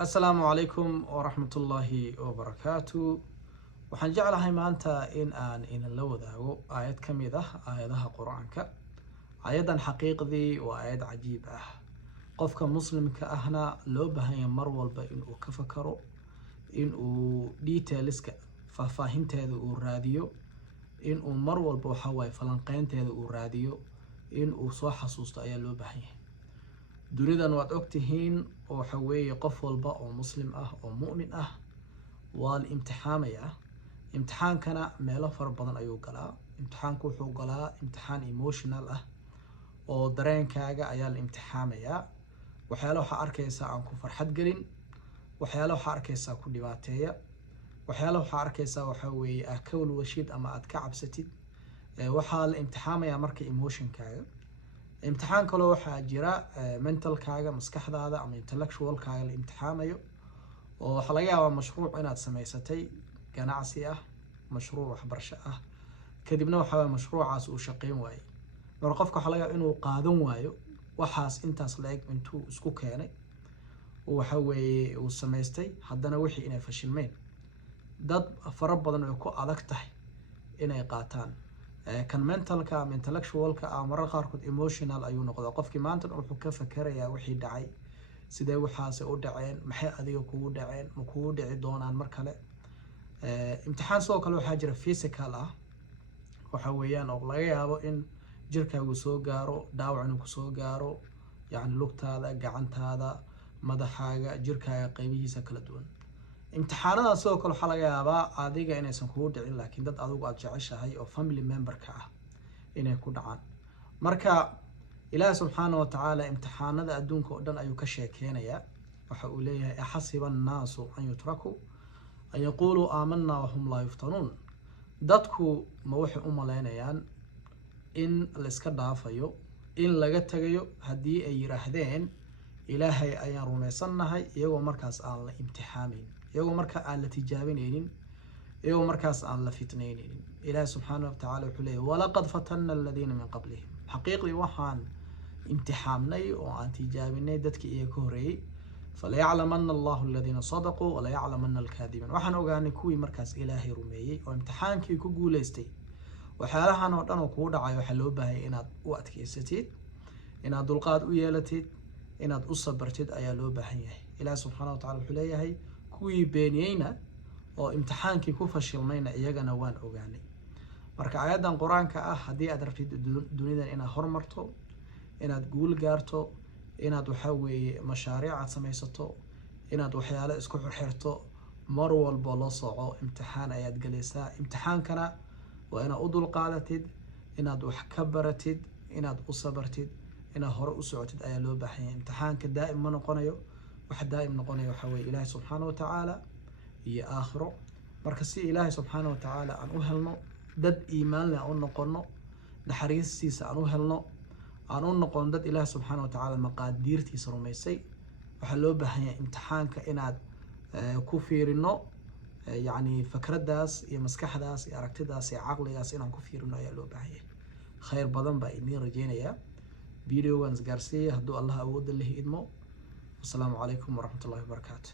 السلام عليكم ورحمة الله وبركاته. waxaan jeclahay maanta in aan idin la wadaago aayad ka mid ah aayadaha qur-aanka. aayadan xaqiiqdii waa aayad cajiib ah. qofka muslimka ahna loo baahan yahay mar walba inuu ka fakaro, inuu detailska faahfaahinteeda uu raadiyo, inuu mar walba waxa waaye falanqeynteeda uu raadiyo, inuu soo xasuusto ayaa loo baahan yahay. dunidan waad ogtihiin oo waxa weeye qof walba oo muslim ah oo mu'min ah waa la imtixaamayaa. imtixaankana meelo fara badan ayuu galaa. imtixaanku wuxuu galaa imtixaan emotional ah oo dareenkaaga ayaa la imtixaamayaa. waxyaalo waxaa arkaysaa aan ku farxad gelin, waxyaalo waxaa arkaysaa ku dhibaateeya, waxyaalo waxaa arkaysaa waxa weeye ah ka walwashid ama aad ka cabsatid. waxaa la imtixaamayaa marka emotionkaaga. imtixaan kaloo waxaa jira mentalkaaga, maskaxdaada ama intellectualkaaga la imtixaamayo, oo waxaa laga yaabaa mashruuc inaad samaysatay ganacsi ah, mashruuc waxbarasho ah, kadibna waxa waaye mashruucaas uu shaqeyn waayo. marka qofka waxaa laga yaabaa inuu qaadan waayo waxaas intaas la eg intuu isku keenay waxa weeye uu samaystay, haddana wixii inay fashilmeen. dad fara badan ay ku adag tahay inay qaataan. kan mentalka ama intellectualka ah marar qaarkood emotional ayuu noqdaa. qofkii maanta wuxuu ka fakarayaa wixii dhacay, sidee waxaasi u dhaceen, maxay adiga kugu dhaceen, ma kugu dhici doonaan mar kale. imtixaan sidoo kale waxaa jira physical ah, waxa weeyaan oo laga yaabo in jirkaagu soo gaaro dhaawac inuu kusoo gaaro, yacni lugtaada, gacantaada, madaxaaga, jirkaaga qaybihiisa kala duwan. imtixaanadaas sidoo kale waxaa laga yaabaa adiga inaysan kugu dhicin, laakiin dad adigu aad jeceshahay oo family memberka ah inay ku dhacaan. marka ilaahi subxaana wa tacaala imtixaanada adduunka oo dhan ayuu ka sheekeynayaa. waxa uu leeyahay axasiba annaasu an yutrakuu an yaquuluu aamanaa wahum laa yuftanuun. dadku ma waxay u malaynayaan in la iska dhaafayo, in laga tagayo haddii ay yiraahdeen ilaahay ayaan rumaysannahay, iyagoo markaas aan la imtixaamayn, iyagoo markaa aan la tijaabinaynin, iyagoo markaas aan la fitnaynaynin. ilaahi subxaana wa tacaala wuxuu leeyahy walaqad fatanna aladiina min qablihim. xaqiiqdii waxaan imtixaamnay oo aan tijaabinay dadkii iyaga ka horreeyey. falayaclamana allahu aladiina sadaquu walayaclamana alkaadibiin. waxaan ogaanay kuwii markaas ilaahay rumeeyey oo imtixaankii ku guulaystay. waxyaalahan oo dhan oo kugu dhacay waxaa loo baahaya inaad u adkaysatid, inaad dulqaad u yeelatid, inaad u sabartid ayaa loo baahan yahay. ilaahi subxaana wa tacala wuxuu leeyahay kuwii beeniyeyna oo imtixaankii ku fashilmayna iyagana waan ogaanay. marka aayadan qur-aanka ah haddii aad rabtid dunidan inaad hormarto, inaad guul gaarto, inaad waxa weeye mashaariic aad samaysato, inaad waxyaalo isku xirxirto, mar walba la soco imtixaan ayaad galaysaa. imtixaankana waa inaad u dulqaadatid, inaad wax ka baratid, inaad u sabartid, inaad hore u socotid ayaa loo baahan yahay. imtixaanka daa'im ma noqonayo. waxa daa'im noqonayo waxa weeye ilaahi subxaana wa tacaala iyo aakhiro. marka si ilaahi subxaana wa tacaala aan u helno, dad iimaan leh aan u noqono, naxariistiisa aan u helno, aan u noqon dad ilaahi subxaana wa tacaala maqaadiirtiisa rumaysay, waxaa loo baahan yahay imtixaanka inaad ku fiirino, yacni fikraddaas iyo maskaxdaas iyo aragtidaas iyo caqligaas inaan ku fiirino ayaa loo baahan yahay. khayr badan baa idiin rajeynayaa. videogan isgaarsiiya hadduu allah awoodda leh idmo. wasalaamu calaykum waraxmatullahi wabarakaatu.